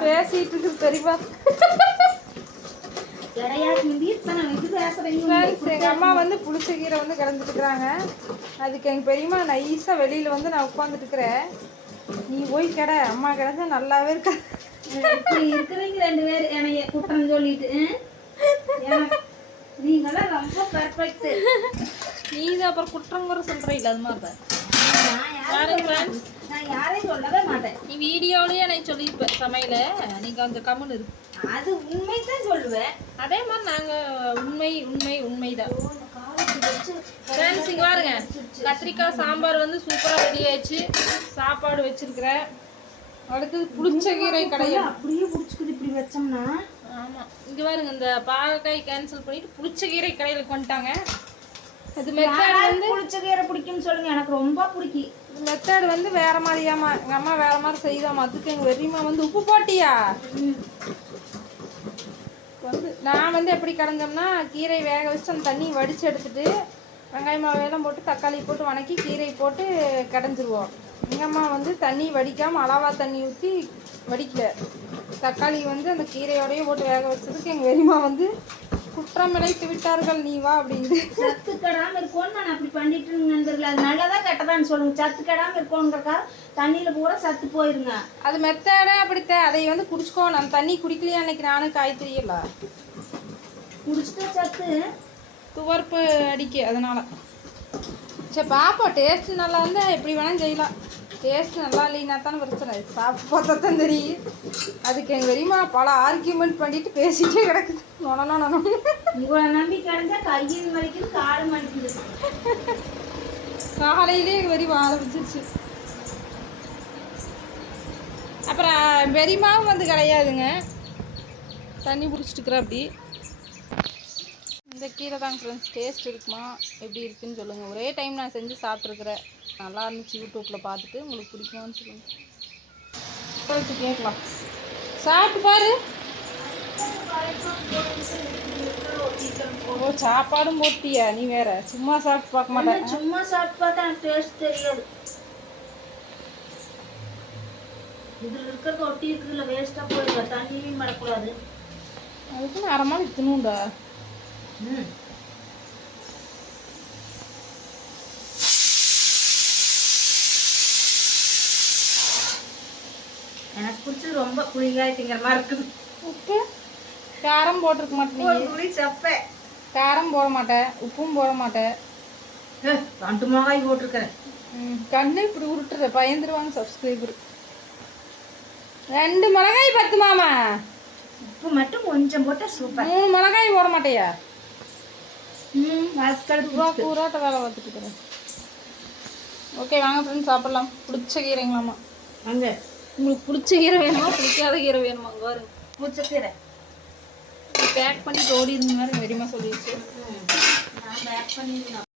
பேசிட்டு இருக்கு தெரியுமா? எங்க அம்மா வந்து புளிச்ச கீரை வந்து கிடந்துட்டு இருக்கிறாங்க. அதுக்கு எங்க பெரியம்மா நைஸா வெளியில வந்து நான் உட்காந்துட்டு இருக்கிறேன். நீ போய் கிட, அம்மா கிடச்சா நல்லாவே இருக்க. இருக்கிறீங்க 2 பேர் என்னைய குற்றம் சொல்லிட்டு. நீங்களாம் ரொம்ப பெர்ஃபெக்ட். நீ தான் அப்புறம் குற்றங்குற சொல்றீங்க. அது மாதிரி தான் நான் யாரையும் சொல்லவே மாட்டேன். நீ வீடியோலயே எனக்கு சொல்லியிருப்ப சமையல. நீ கொஞ்சம் கம்முன்னு இருக்கு. அது உண்மைதான் சொல்லுவேன். அதே மாதிரி நாங்க உண்மைதான். ஃப்ரெண்ட்ஸ் இங்க பாருங்க, கத்திரிக்காய் சாம்பார் வந்து சூப்பரா ரெடி ஆயிடுச்சு. சாப்பாடு வச்சிருக்கிறேன். அடுத்தது புளிச்ச கீரை கடையில் அப்படியே புடிச்சுக்குது இப்படி வச்சோம்னா. ஆமா, இங்க பாருங்க, இந்த பாகக்காய் கேன்சல் பண்ணிட்டு புளிச்ச கீரை கடையில் கொண்டுட்டாங்க. அது மெத்தட் வந்து புளிச்ச கீரை பிடிக்கும்னு சொல்லுங்க. எனக்கு ரொம்ப பிடிக்கும். மெத்தட் வந்து வேற மாதிரியாமா. எங்க அம்மா வேற மாதிரி செய்தாமா. அதுக்கு எங்க வெறியம்மா வந்து உப்பு போட்டியா வந்து நான் வந்து எப்படி கடைஞ்சோம்னா, கீரை வேக வச்சுட்டு அந்த தண்ணி வடித்து எடுத்துட்டு வெங்காயம் மாவையெல்லாம் போட்டு தக்காளி போட்டு வணக்கி கீரை போட்டு கடைஞ்சிருவோம். எங்கள் அம்மா வந்து தண்ணி வடிக்காமல் அளவா தண்ணி ஊற்றி வடிக்கல, தக்காளி வந்து அந்த கீரையோடையே போட்டு வேக வச்சதுக்கு எங்கள் வெறிமா வந்து குற்றம் இழைத்து விட்டார்கள், நீ வா அப்படிங்குது. சத்து கெடாமல் இருக்கும்னு நான் அப்படி பண்ணிட்டு இருந்தேன். அது நல்லதா கெட்டதான்னு சொல்லுங்க. சத்து கெடாமல் இருக்கோங்கிறக்கா தண்ணியில் பூரா சத்து போயிருங்க. அது மெத்தடே அப்படித்தான். அதை வந்து குடிச்சுக்கோ. நான் தண்ணி குடிக்கலையா அன்னைக்கு நானும் காய் தெரியல குடிச்சிட்டா சத்து துவர்ப்பு அடிக்க. அதனால சரி பாப்போம். டேஸ்ட்டு நல்லா இருந்தால் எப்படி வேணாலும் செய்யலாம். டேஸ்ட்டு நல்லா இல்லைன்னா தானே பிரச்சனை. சாப்பிட்டு பார்த்தா தான் தெரியும். அதுக்கு எங்கள் வெறிமா பல ஆர்கியூமெண்ட் பண்ணிட்டு பேசிட்டே கிடக்குது. இவ்வளோ நம்பி கிடந்தா கையில் மறைக்குது, காலம் மறைக்குது. காலையிலே எங்கள் வெறிமா ஆரம்பிச்சிருச்சு. அப்புறம் வெறிமாவும் வந்து கிடையாதுங்க, தண்ணி பிடிச்சிட்டுக்கிறேன். அப்படி இந்த கீரை தாங்க ஃப்ரெண்ட்ஸ். டேஸ்ட் இருக்குமா எப்படி இருக்குன்னு சொல்லுங்கள். ஒரே டைம் நான் செஞ்சு சாப்பிட்ருக்குறேன். நல்லா இருந்துச்சு. யூடியூப்பில் பார்த்துட்டு உங்களுக்கு பிடிக்குமான்னு சொல்லுங்கள். கேட்கலாம். சாப்பிட்டு பாரு. ஓ, சாப்பாடும் போட்டியா? நீ வேற சும்மா சாப்பிட்டு பார்க்க மாட்டேன். சும்மா சாப்பிட்டு பார்த்தா எனக்கு டேஸ்ட் தெரியாது. இதில் இருக்கிறது ஒட்டி இருக்குதுல, வேஸ்ட்டாக போயிடுவா. தண்ணியும் மறக்கூடாது. அதுக்குன்னு அரை நாள் தின்னுண்டா. எனக்கு பிடிச்சது ரொம்ப புளிகாய் திங்கிற மாதிரி இருக்குது. உப்பு காரம் போட்டிருக்க மாட்டேன். புளி சப்பை காரம் போட மாட்டேன், உப்பும் போட மாட்டேன். 2 மிளகாய் போட்டிருக்கிறேன். கண்ணு இப்படி உருட்டுற பயந்துருவாங்க சப்ஸ்கிரைபர். 2 மிளகாய் 10 மாமா. உப்பு மட்டும் கொஞ்சம் போட்டால் சூப்பர். 3 மிளகாய் போட மாட்டேயா? பூராட்ட வேலை பார்த்துட்டு இருக்கிறேன். ஓகே வாங்க ஃப்ரெண்ட்ஸ் சாப்பிட்லாம். பிடிச்ச கீரைங்களாம்மா. அங்கே உங்களுக்கு பிடிச்ச கீரை வேணுமா பிடிக்காத கீரை வேணுமா? அங்கே வரும் பிடிச்ச கீரை பேக் பண்ணிட்டு ஓடி இருந்த மாதிரி வெறிமா சொல்லிடுச்சு. நான் பேக் பண்ணிடுவேன்.